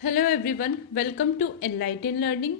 Hello everyone, welcome to Enlighten Learning.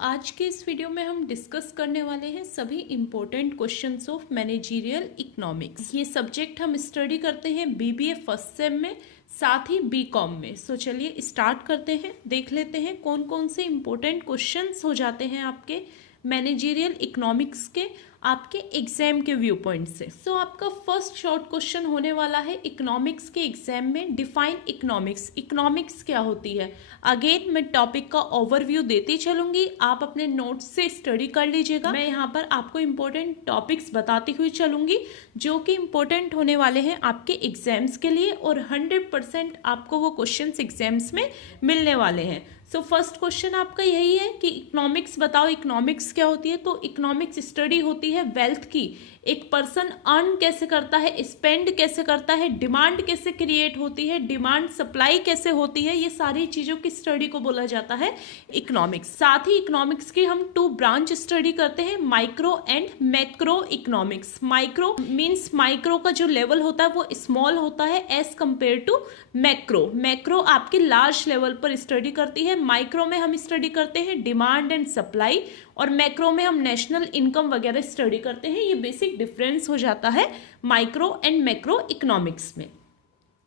आज के इस वीडियो में हम डिस्कस करने वाले हैं सभी important questions of managerial economics. ये सब्जेक्ट हम स्टडी करते हैं बीबीए फर्स्ट सेम में, साथ ही बीकॉम में। चलिए स्टार्ट करते हैं, देख लेते हैं कौन कौन से इम्पोर्टेंट क्वेश्चंस हो जाते हैं आपके मैनेजरियल इकोनॉमिक्स के आपके एग्जाम के व्यू पॉइंट से। आपका फर्स्ट शॉर्ट क्वेश्चन होने वाला है इकोनॉमिक्स के एग्जाम में, डिफाइन इकोनॉमिक्स। इकोनॉमिक्स क्या होती है? अगेन मैं टॉपिक का ओवरव्यू देती चलूंगी, आप अपने नोट्स से स्टडी कर लीजिएगा। मैं यहाँ पर आपको इम्पोर्टेंट टॉपिक्स बताती हुई चलूंगी जो कि इम्पोर्टेंट होने वाले हैं आपके एग्जाम्स के लिए, और 100% आपको वो क्वेश्चंस एग्जाम्स में मिलने वाले हैं। फर्स्ट क्वेश्चन आपका यही है कि इकोनॉमिक्स बताओ, इकोनॉमिक्स क्या होती है? तो इकोनॉमिक्स स्टडी होती है वेल्थ की। एक पर्सन अर्न कैसे करता है, स्पेंड कैसे करता है, डिमांड कैसे क्रिएट होती है, डिमांड सप्लाई कैसे होती है, ये सारी चीज़ों की स्टडी को बोला जाता है इकोनॉमिक्स। साथ ही इकोनॉमिक्स की हम 2 ब्रांच स्टडी करते हैं, micro and macro economics. Micro means micro का जो लेवल होता है वो स्मॉल होता है as compare to macro. Macro आपके लार्ज लेवल पर स्टडी करती है। माइक्रो में हम स्टडी करते हैं डिमांड एंड सप्लाई, और मैक्रो में हम नेशनल इनकम वगैरह स्टडी करते हैं। ये बेसिक डिफरेंस हो जाता है माइक्रो एंड मैक्रो इकोनॉमिक्स में।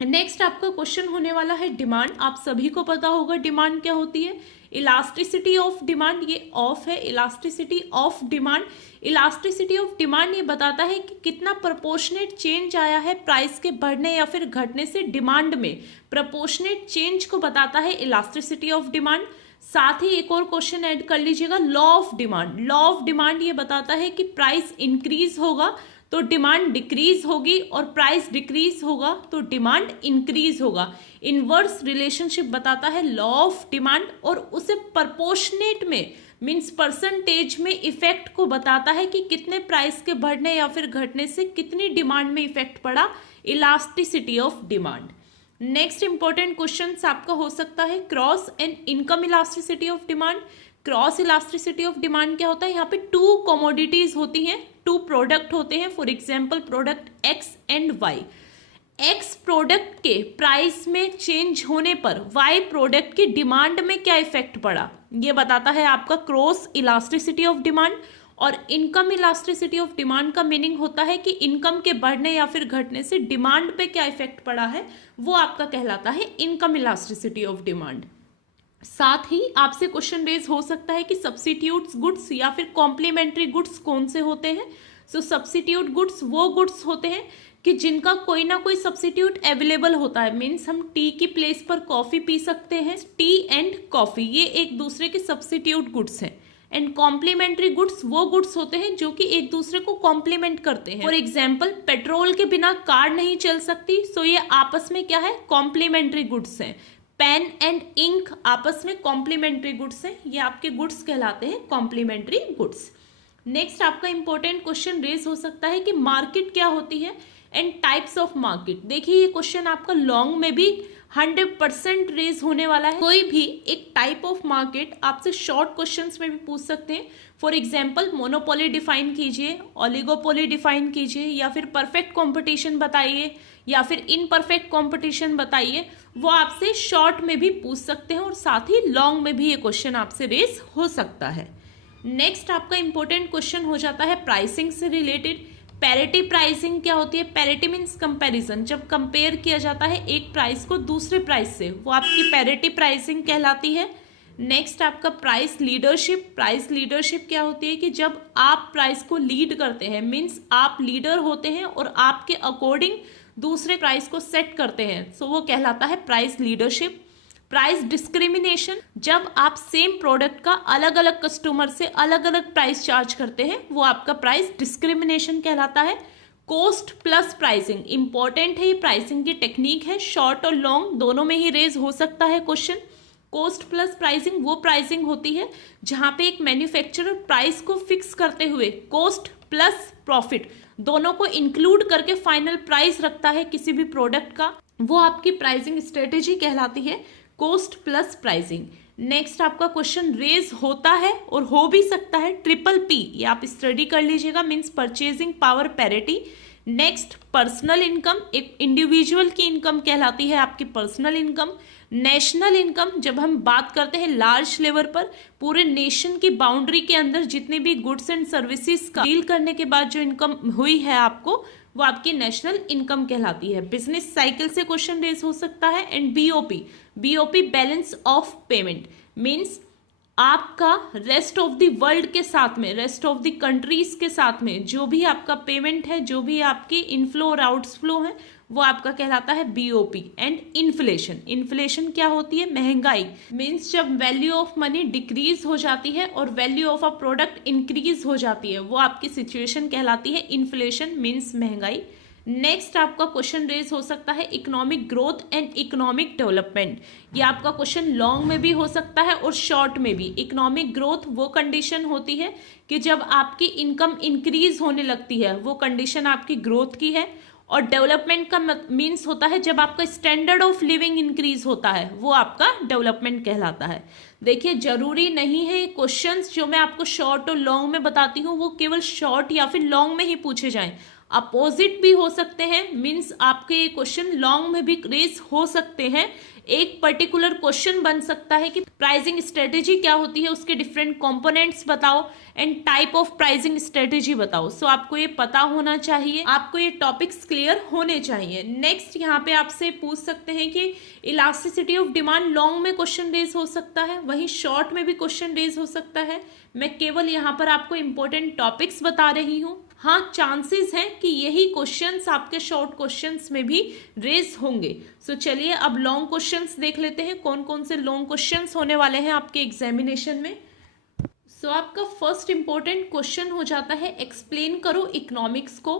नेक्स्ट आपका क्वेश्चन होने वाला है डिमांड। आप सभी को पता होगा डिमांड क्या होती है। इलास्टिसिटी ऑफ डिमांड, ये ऑफ है, elasticity of demand. Elasticity of demand ये बताता है कि कितना प्रोपोर्शनेट चेंज आया है प्राइस के बढ़ने या फिर घटने से डिमांड में। प्रोपोर्शनेट चेंज को बताता है इलास्टिसिटी ऑफ डिमांड। साथ ही एक और क्वेश्चन ऐड कर लीजिएगा, law of demand. Law of demand ये बताता है कि प्राइस इंक्रीज होगा तो डिमांड डिक्रीज होगी, और प्राइस डिक्रीज होगा तो डिमांड इंक्रीज होगा। इनवर्स रिलेशनशिप बताता है लॉ ऑफ डिमांड, और उसे प्रोपोर्शनेट में मीन्स परसेंटेज में इफेक्ट को बताता है कि कितने प्राइस के बढ़ने या फिर घटने से कितनी डिमांड में इफेक्ट पड़ा, elasticity of demand. Next important question आपका हो सकता है cross and income elasticity of demand. Cross elasticity of demand क्या होता है? यहाँ पे 2 कमोडिटीज होती हैं, 2 प्रोडक्ट होते हैं। For example product X and Y. X product के प्राइस में चेंज होने पर वाई प्रोडक्ट की डिमांड में क्या इफेक्ट पड़ा, ये बताता है आपका क्रॉस इलास्टिसिटी ऑफ डिमांड। और इनकम इलास्टिसिटी ऑफ डिमांड का मीनिंग होता है कि इनकम के बढ़ने या फिर घटने से डिमांड पे क्या इफेक्ट पड़ा है, वो आपका कहलाता है इनकम इलास्टिसिटी ऑफ डिमांड। साथ ही आपसे क्वेश्चन रेज हो सकता है कि सब्स्टिट्यूट्स गुड्स या फिर कॉम्प्लीमेंट्री गुड्स कौन से होते हैं। सब्स्टिट्यूट गुड्स वो गुड्स होते हैं कि जिनका कोई ना कोई सब्स्टिट्यूट अवेलेबल होता है। मीन्स हम टी की प्लेस पर कॉफी पी सकते हैं। टी एंड कॉफी ये एक दूसरे के सब्स्टिट्यूट गुड्स हैं। एंड कॉम्प्लीमेंट्री गुड्स वो गुड्स होते हैं जो कि एक दूसरे को कॉम्प्लीमेंट करते हैं। फॉर एग्जाम्पल पेट्रोल के बिना कार नहीं चल सकती, ये आपस में क्या है, कॉम्प्लीमेंट्री गुड्स हैं। पेन एंड इंक आपस में कॉम्प्लीमेंट्री गुड्स हैं, ये आपके गुड्स कहलाते हैं कॉम्प्लीमेंट्री गुड्स। नेक्स्ट आपका इंपॉर्टेंट क्वेश्चन रेज हो सकता है कि मार्केट क्या होती है एंड टाइप्स ऑफ मार्केट। देखिए ये क्वेश्चन आपका लॉन्ग में भी 100% रेज होने वाला है। कोई भी एक टाइप ऑफ मार्केट आपसे शॉर्ट क्वेश्चंस में भी पूछ सकते हैं। फॉर एग्जाम्पल मोनोपोली डिफाइन कीजिए, ओलिगोपोली डिफाइन कीजिए, या फिर परफेक्ट कंपटीशन बताइए, या फिर इनपरफेक्ट कंपटीशन बताइए। वो आपसे शॉर्ट में भी पूछ सकते हैं, और साथ ही लॉन्ग में भी ये क्वेश्चन आपसे रेज हो सकता है। नेक्स्ट आपका इंपॉर्टेंट क्वेश्चन हो जाता है प्राइसिंग से रिलेटेड। पैरिटी प्राइसिंग क्या होती है? पैरिटी मीन्स कंपैरिजन, जब कंपेयर किया जाता है एक प्राइस को दूसरे प्राइस से, वो आपकी पैरिटी प्राइसिंग कहलाती है। नेक्स्ट आपका प्राइस लीडरशिप। प्राइस लीडरशिप क्या होती है कि जब आप प्राइस को लीड करते हैं, मीन्स आप लीडर होते हैं और आपके अकॉर्डिंग दूसरे प्राइस को सेट करते हैं, वो कहलाता है प्राइस लीडरशिप। प्राइस डिस्क्रिमिनेशन, जब आप सेम प्रोडक्ट का अलग अलग कस्टमर से अलग अलग प्राइस चार्ज करते हैं, वो आपका प्राइस डिस्क्रिमिनेशन कहलाता है। कॉस्ट प्लस प्राइसिंग इंपॉर्टेंट है, ये प्राइसिंग की टेक्निक है, शॉर्ट और लॉन्ग दोनों में ही रेज हो सकता है क्वेश्चन। कॉस्ट प्लस प्राइसिंग वो प्राइसिंग होती है जहां पे एक मैन्युफैक्चरर प्राइस को फिक्स करते हुए कॉस्ट प्लस प्रॉफिट दोनों को इंक्लूड करके फाइनल प्राइस रखता है किसी भी प्रोडक्ट का, वो आपकी प्राइसिंग स्ट्रेटेजी कहलाती है कॉस्ट प्लस प्राइसिंग। नेक्स्ट आपका क्वेश्चन रेज होता है और हो भी सकता है ट्रिपल पी, ये आप स्टडी कर लीजिएगा, means purchasing power parity. Next personal income, एक इंडिविजुअल की इनकम कहलाती है आपकी पर्सनल इनकम। नेशनल इनकम, जब हम बात करते हैं लार्ज लेवल पर, पूरे नेशन की बाउंड्री के अंदर जितने भी गुड्स एंड सर्विसेज का डील करने के बाद जो इनकम हुई है आपको, वो आपकी नेशनल इनकम कहलाती है। बिजनेस साइकिल से क्वेश्चन रेज हो सकता है। And BOP, BOP balance of payment means आपका रेस्ट ऑफ द वर्ल्ड के साथ में, रेस्ट ऑफ द कंट्रीज के साथ में जो भी आपका पेमेंट है, जो भी आपकी इनफ्लो और आउटफ्लो है, वो आपका कहलाता है बीओपी। एंड इन्फ्लेशन, इन्फ्लेशन क्या होती है? महंगाई मीन्स जब वैल्यू ऑफ मनी डिक्रीज हो जाती है और value of a product increase हो जाती है, वो आपकी सिचुएशन कहलाती है इन्फ्लेशन मीन्स महंगाई। नेक्स्ट आपका क्वेश्चन रेज हो सकता है economic growth and economic development. ये आपका क्वेश्चन लॉन्ग में भी हो सकता है और शॉर्ट में भी। इकोनॉमिक ग्रोथ वो कंडीशन होती है कि जब आपकी इनकम इंक्रीज होने लगती है, वो कंडीशन आपकी ग्रोथ की है। और डेवलपमेंट का मीन्स होता है जब आपका स्टैंडर्ड ऑफ लिविंग इंक्रीज होता है, वो आपका डेवलपमेंट कहलाता है। देखिए, जरूरी नहीं है क्वेश्चंस जो मैं आपको शॉर्ट और लॉन्ग में बताती हूँ वो केवल शॉर्ट या फिर लॉन्ग में ही पूछे जाएं, अपोजिट भी हो सकते हैं। मीन्स आपके क्वेश्चन लॉन्ग में भी रेज हो सकते हैं। एक पर्टिकुलर क्वेश्चन बन सकता है कि प्राइसिंग स्ट्रेटेजी क्या होती है, उसके डिफरेंट कंपोनेंट्स बताओ and type of pricing strategy बताओ। सो आपको ये पता होना चाहिए, आपको ये टॉपिक्स क्लियर होने चाहिए। नेक्स्ट यहाँ पे आपसे पूछ सकते हैं कि इलास्टिसिटी ऑफ डिमांड, लॉन्ग में क्वेश्चन रेज हो सकता है, वहीं शॉर्ट में भी क्वेश्चन रेज हो सकता है। मैं केवल यहाँ पर आपको इंपॉर्टेंट टॉपिक्स बता रही हूँ। हाँ, चांसेस हैं कि यही क्वेश्चंस आपके शॉर्ट क्वेश्चंस में भी रेज होंगे। सो चलिए अब लॉन्ग क्वेश्चंस देख लेते हैं, कौन कौन से लॉन्ग क्वेश्चंस होने वाले हैं आपके एग्जामिनेशन में। सो आपका फर्स्ट इंपॉर्टेंट क्वेश्चन हो जाता है, एक्सप्लेन करो इकोनॉमिक्स को,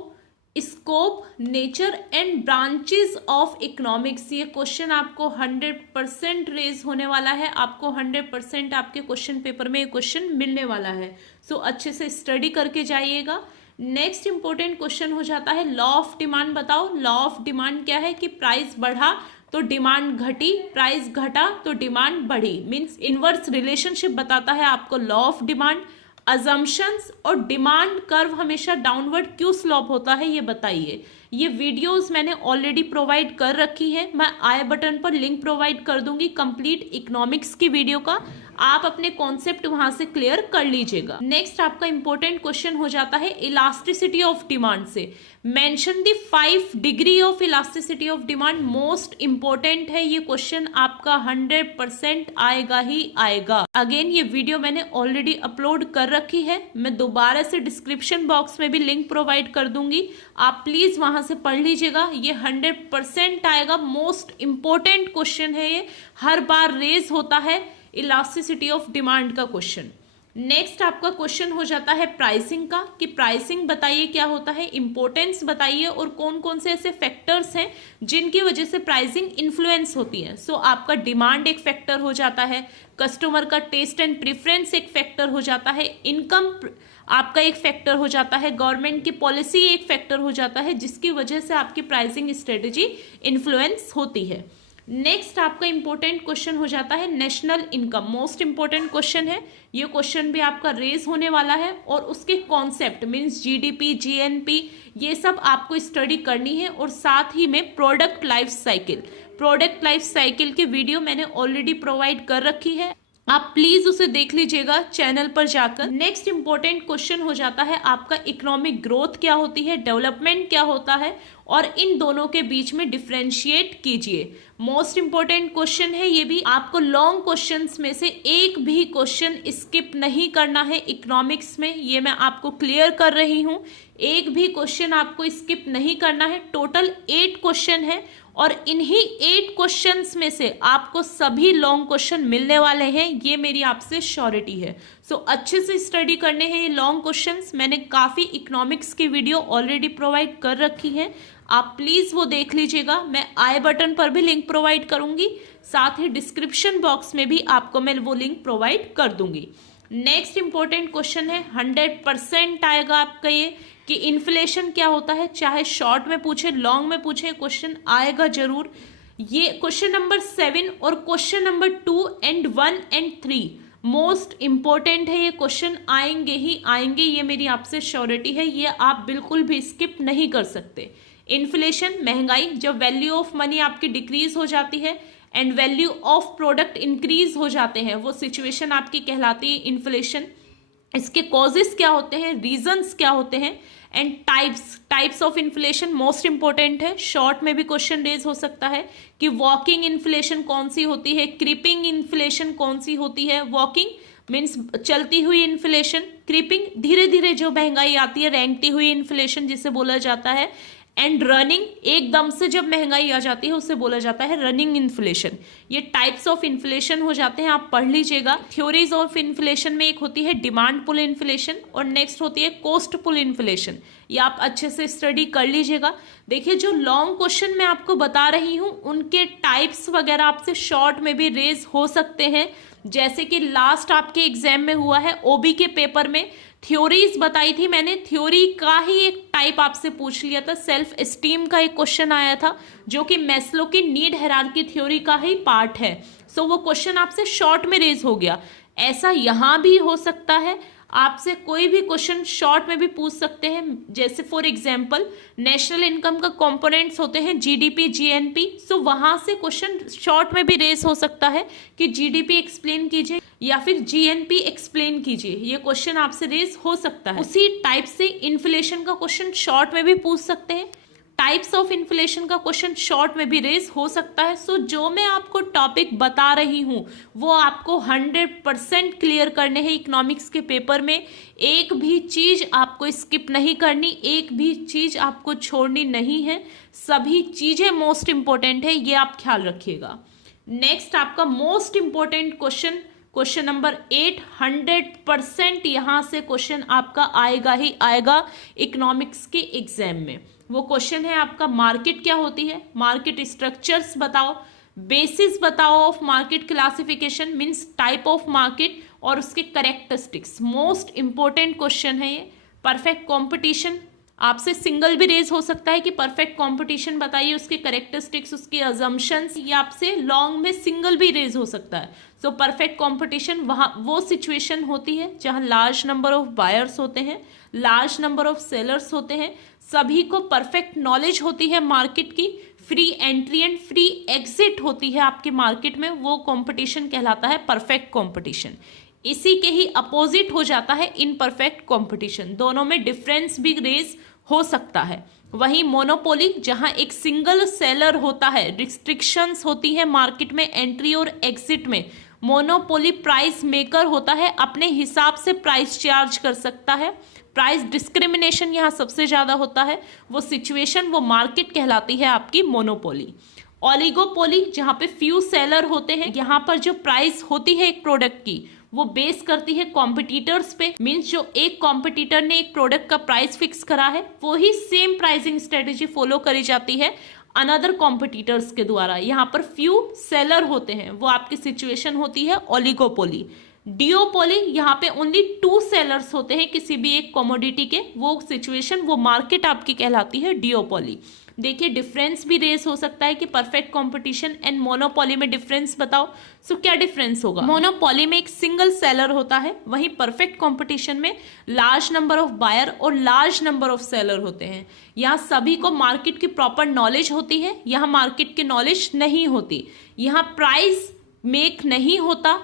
scope, nature and branches of economics. ये क्वेश्चन आपको 100% रेज होने वाला है, आपको 100% आपके क्वेश्चन पेपर में ये क्वेश्चन मिलने वाला है। सो अच्छे से स्टडी करके जाइएगा। नेक्स्ट इंपॉर्टेंट क्वेश्चन हो जाता है, लॉ ऑफ डिमांड बताओ। लॉ ऑफ डिमांड क्या है कि प्राइस बढ़ा तो डिमांड घटी, प्राइस घटा तो डिमांड बढ़ी। मीन्स इनवर्स रिलेशनशिप बताता है आपको लॉ ऑफ डिमांड। अजम्पशंस और डिमांड कर्व हमेशा डाउनवर्ड क्यों स्लोप होता है, ये बताइए। ये वीडियोस मैंने ऑलरेडी प्रोवाइड कर रखी है, मैं आई बटन पर लिंक प्रोवाइड कर दूंगी कंप्लीट इकोनॉमिक्स की वीडियो का, आप अपने कॉन्सेप्ट वहां से क्लियर कर लीजिएगा। नेक्स्ट आपका इंपॉर्टेंट क्वेश्चन हो जाता है इलास्टिसिटी ऑफ डिमांड से, mention the 5 degree of elasticity of demand. Most important है ये क्वेश्चन, आपका 100% आएगा ही आएगा। अगेन ये वीडियो मैंने ऑलरेडी अपलोड कर रखी है, मैं दोबारा से डिस्क्रिप्शन बॉक्स में भी लिंक प्रोवाइड कर दूंगी, आप प्लीज वहां से पढ़ लीजिएगा। ये 100% आएगा, मोस्ट इंपॉर्टेंट क्वेश्चन है ये, हर बार रेज होता है इलास्टिसिटी ऑफ डिमांड का क्वेश्चन। नेक्स्ट आपका क्वेश्चन हो जाता है प्राइसिंग का, कि प्राइसिंग बताइए क्या होता है, इंपॉर्टेंस बताइए और कौन कौन से ऐसे फैक्टर्स हैं जिनकी वजह से प्राइसिंग इन्फ्लुएंस होती है। सो आपका डिमांड एक फैक्टर हो जाता है, कस्टमर का टेस्ट एंड प्रेफरेंस एक फैक्टर हो जाता है, इनकम आपका एक फैक्टर हो जाता है, गवर्नमेंट की पॉलिसी एक फैक्टर हो जाता है, जिसकी वजह से आपकी प्राइसिंग स्ट्रेटेजी इन्फ्लुएंस होती है। नेक्स्ट आपका इंपॉर्टेंट क्वेश्चन हो जाता है national income, most important question है ये, क्वेश्चन भी आपका रेज होने वाला है और उसके कॉन्सेप्ट मींस जीडीपी, जीएनपी, ये सब आपको स्टडी करनी है। और साथ ही में product life cycle, product life cycle की वीडियो मैंने ऑलरेडी प्रोवाइड कर रखी है, आप प्लीज उसे देख लीजिएगा चैनल पर जाकर। नेक्स्ट इंपॉर्टेंट क्वेश्चन हो जाता है आपका इकोनॉमिक ग्रोथ क्या होती है, डेवलपमेंट क्या होता है, और इन दोनों के बीच में डिफरेंशिएट कीजिए। मोस्ट इंपॉर्टेंट क्वेश्चन है ये भी, आपको लॉन्ग क्वेश्चंस में से एक भी क्वेश्चन स्किप नहीं करना है इकोनॉमिक्स में, ये मैं आपको क्लियर कर रही हूँ, एक भी क्वेश्चन आपको स्किप नहीं करना है। टोटल 8 क्वेश्चन है और इन्हीं 8 क्वेश्चंस में से आपको सभी लॉन्ग क्वेश्चन मिलने वाले हैं, ये मेरी आपसे श्योरिटी है। सो अच्छे से स्टडी करने हैं ये लॉन्ग क्वेश्चंस, मैंने काफ़ी इकोनॉमिक्स की वीडियो ऑलरेडी प्रोवाइड कर रखी है, आप प्लीज़ वो देख लीजिएगा। मैं आई बटन पर भी लिंक प्रोवाइड करूंगी, साथ ही डिस्क्रिप्शन बॉक्स में भी आपको मैं वो लिंक प्रोवाइड कर दूंगी। नेक्स्ट इंपॉर्टेंट क्वेश्चन है, 100% आएगा आपका ये, कि इन्फ्लेशन क्या होता है, चाहे शॉर्ट में पूछे लॉन्ग में पूछे क्वेश्चन आएगा जरूर। ये क्वेश्चन नंबर 7 और question number 2 and 1 and 3 most important है, ये क्वेश्चन आएंगे ही आएंगे, ये मेरी आपसे श्योरिटी है, ये आप बिल्कुल भी स्किप नहीं कर सकते। इन्फ्लेशन, महंगाई, जब वैल्यू ऑफ मनी आपकी डिक्रीज हो जाती है and value of product increase हो जाते हैं, वो सिचुएशन आपकी कहलाती है इन्फ्लेशन। इसके कॉजेस क्या होते हैं, रीजंस क्या होते हैं, and types of inflation most important है, शॉर्ट में भी क्वेश्चन रेज हो सकता है कि वॉकिंग इन्फ्लेशन कौन सी होती है, क्रीपिंग इन्फ्लेशन कौन सी होती है। वॉकिंग मीन्स चलती हुई इन्फ्लेशन, क्रीपिंग धीरे धीरे जो महंगाई आती है, रेंगती हुई इन्फ्लेशन जिसे बोला जाता है, एंड रनिंग एकदम से जब महंगाई आ जाती है उसे बोला जाता है रनिंग इन्फ्लेशन। ये टाइप्स ऑफ इन्फ्लेशन हो जाते हैं, आप पढ़ लीजिएगा। थ्योरीज ऑफ इन्फ्लेशन में एक होती है डिमांड पुल इन्फ्लेशन और नेक्स्ट होती है कॉस्ट पुल इन्फ्लेशन। ये आप अच्छे से स्टडी कर लीजिएगा। देखिए जो लॉन्ग क्वेश्चन मैं आपको बता रही हूँ उनके टाइप्स वगैरह आपसे शॉर्ट में भी रेज हो सकते हैं, जैसे कि लास्ट आपके एग्जाम में हुआ है ओबी के पेपर में थ्योरीज बताई थी मैंने, थ्योरी का ही एक टाइप आपसे पूछ लिया था, सेल्फ एस्टीम का एक क्वेश्चन आया था जो कि मैस्लो की नीड हायरार्की थ्योरी का ही पार्ट है। सो वो क्वेश्चन आपसे शॉर्ट में रेज हो गया। ऐसा यहाँ भी हो सकता है, आपसे कोई भी क्वेश्चन शॉर्ट में भी पूछ सकते हैं, जैसे फॉर एग्जांपल नेशनल इनकम का कंपोनेंट्स होते हैं जीडीपी, जीएनपी। सो वहां से क्वेश्चन शॉर्ट में भी रेस हो सकता है कि जीडीपी एक्सप्लेन कीजिए या फिर जीएनपी एक्सप्लेन कीजिए, ये क्वेश्चन आपसे रेस हो सकता है। उसी टाइप से इन्फ्लेशन का क्वेश्चन शॉर्ट में भी पूछ सकते हैं, टाइप्स ऑफ इन्फ्लेशन का क्वेश्चन शॉर्ट में भी रेस हो सकता है। सो जो मैं आपको टॉपिक बता रही हूँ वो आपको 100% क्लियर करने हैं इकोनॉमिक्स के पेपर में। एक भी चीज आपको स्किप नहीं करनी, एक भी चीज आपको छोड़नी नहीं है, सभी चीजें मोस्ट इंपॉर्टेंट है, ये आप ख्याल रखिएगा। नेक्स्ट आपका मोस्ट इंपॉर्टेंट क्वेश्चन नंबर 8, 100% यहाँ से क्वेश्चन आपका आएगा ही आएगा इकोनॉमिक्स के एग्जाम में। वो क्वेश्चन है आपका मार्केट क्या होती है, मार्केट स्ट्रक्चर्स बताओ, बेसिस बताओ of market classification means type of market और उसके करेक्टरिस्टिक्स। मोस्ट इंपॉर्टेंट क्वेश्चन है ये। परफेक्ट कंपटीशन आपसे सिंगल भी रेज हो सकता है कि परफेक्ट कंपटीशन बताइए, उसके करेक्टरिस्टिक्स, उसके अजम्पशंस, ये आपसे लॉन्ग में सिंगल भी रेज हो सकता है। सो परफेक्ट कंपटीशन वहाँ वो सिचुएशन होती है जहाँ लार्ज नंबर ऑफ बायर्स होते हैं, लार्ज नंबर ऑफ सेलर्स होते हैं, सभी को परफेक्ट नॉलेज होती है मार्केट की, free entry and free exit होती है आपके मार्केट में, वो कंपटीशन कहलाता है परफेक्ट कंपटीशन। इसी के ही अपोजिट हो जाता है इनपरफेक्ट कंपटीशन, दोनों में डिफरेंस भी रेज हो सकता है। वहीं मोनोपोली जहां एक सिंगल सेलर होता है, रिस्ट्रिक्शंस होती है मार्केट में एंट्री और एग्जिट में, मोनोपोली प्राइस मेकर होता है, अपने हिसाब से प्राइस चार्ज कर सकता है, प्राइस डिस्क्रिमिनेशन यहाँ सबसे ज्यादा होता है, वो सिचुएशन वो मार्केट कहलाती है आपकी मोनोपोली। ओलिगोपोली जहाँ पे फ्यू सेलर होते हैं, यहाँ पर जो प्राइस होती है एक प्रोडक्ट की वो बेस करती है कॉम्पिटिटर्स पे, मीन्स जो एक कॉम्पिटिटर ने एक प्रोडक्ट का प्राइस फिक्स करा है वो ही सेम प्राइसिंग स्ट्रेटेजी फॉलो करी जाती है अनदर कॉम्पिटिटर्स के द्वारा। यहाँ पर फ्यू सेलर होते हैं, वो आपकी सिचुएशन होती है ओलिगोपोली। डिओपोली यहाँ पे ओनली 2 सेलर्स होते हैं किसी भी एक कमोडिटी के, वो सिचुएशन वो मार्केट आपकी कहलाती है डिओपोली। देखिए डिफरेंस भी रेस हो सकता है कि परफेक्ट कंपटीशन एंड मोनोपोली में डिफरेंस बताओ। सो क्या डिफरेंस होगा, मोनोपोली में एक सिंगल सेलर होता है, वहीं परफेक्ट कंपटीशन में लार्ज नंबर ऑफ बायर और लार्ज नंबर ऑफ सेलर होते हैं। यहाँ सभी को मार्केट की प्रॉपर नॉलेज होती है, यहाँ मार्केट की नॉलेज नहीं होती, यहाँ प्राइस मेक नहीं होता।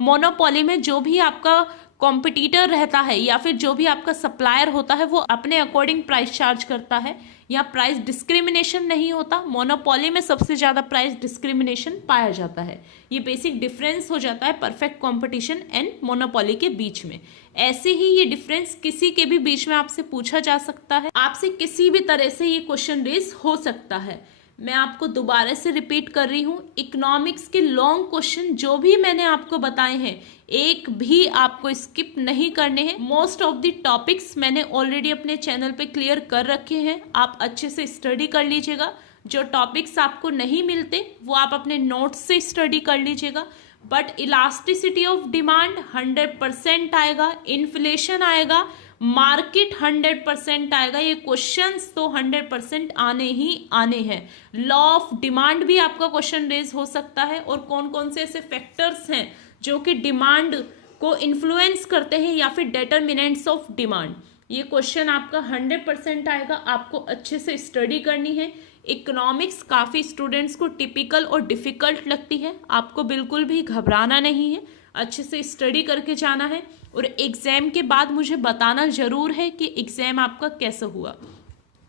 मोनोपोली में जो भी आपका कॉम्पिटिटर रहता है या फिर जो भी आपका सप्लायर होता है वो अपने अकॉर्डिंग प्राइस चार्ज करता है, यहाँ प्राइस डिस्क्रिमिनेशन नहीं होता। मोनोपोली में सबसे ज्यादा प्राइस डिस्क्रिमिनेशन पाया जाता है। ये बेसिक डिफरेंस हो जाता है परफेक्ट कंपटीशन एंड मोनोपोली के बीच में। ऐसे ही ये डिफरेंस किसी के भी बीच में आपसे पूछा जा सकता है, आपसे किसी भी तरह से ये क्वेश्चन रेज हो सकता है। मैं आपको दोबारा से रिपीट कर रही हूँ, इकोनॉमिक्स के लॉन्ग क्वेश्चन जो भी मैंने आपको बताए हैं एक भी आपको स्किप नहीं करने हैं। मोस्ट ऑफ द टॉपिक्स मैंने ऑलरेडी अपने चैनल पे क्लियर कर रखे हैं, आप अच्छे से स्टडी कर लीजिएगा। जो टॉपिक्स आपको नहीं मिलते वो आप अपने नोट्स से स्टडी कर लीजिएगा। बट इलास्टिसिटी ऑफ डिमांड 100% आएगा, इन्फ्लेशन आएगा, मार्केट 100% आएगा, ये क्वेश्चंस तो 100% आने ही आने हैं। लॉ ऑफ डिमांड भी आपका क्वेश्चन रेज हो सकता है, और कौन कौन से ऐसे फैक्टर्स हैं जो कि डिमांड को इन्फ्लुएंस करते हैं या फिर डिटर्मिनेंट्स ऑफ डिमांड, ये क्वेश्चन आपका 100% आएगा। आपको अच्छे से स्टडी करनी है। इकोनॉमिक्स काफ़ी स्टूडेंट्स को टिपिकल और डिफ़िकल्ट लगती है, आपको बिल्कुल भी घबराना नहीं है, अच्छे से स्टडी करके जाना है। और एग्ज़ाम के बाद मुझे बताना ज़रूर है कि एग्ज़ाम आपका कैसा हुआ।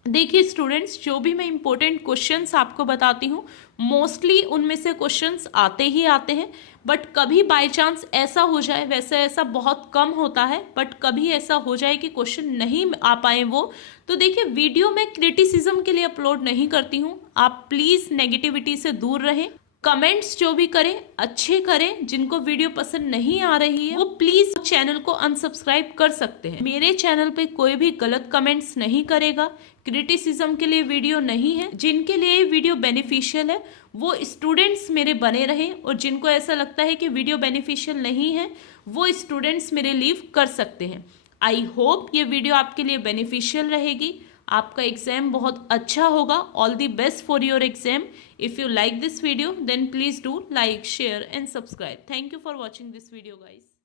देखिए स्टूडेंट्स, जो भी मैं इम्पोर्टेंट क्वेश्चंस आपको बताती हूँ मोस्टली उनमें से क्वेश्चंस आते ही आते हैं, बट कभी बाय चांस ऐसा हो जाए, वैसे ऐसा बहुत कम होता है, बट कभी ऐसा हो जाए कि क्वेश्चन नहीं आ पाए वो, तो देखिए वीडियो मैं क्रिटिसिज्म के लिए अपलोड नहीं करती हूँ। आप प्लीज़ नेगेटिविटी से दूर रहें, कमेंट्स जो भी करें अच्छे करें। जिनको वीडियो पसंद नहीं आ रही है वो प्लीज चैनल को अनसब्सक्राइब कर सकते हैं। मेरे चैनल पे कोई भी गलत कमेंट्स नहीं करेगा, क्रिटिसिज्म के लिए वीडियो नहीं है। जिनके लिए वीडियो बेनिफिशियल है वो स्टूडेंट्स मेरे बने रहें, और जिनको ऐसा लगता है कि वीडियो बेनिफिशियल नहीं है वो स्टूडेंट्स मेरे लीव कर सकते हैं। आई होप ये वीडियो आपके लिए बेनिफिशियल रहेगी, आपका एग्जाम बहुत अच्छा होगा। All the best for your exam. If you like this video then please do like, share and subscribe. Thank you for watching this video guys.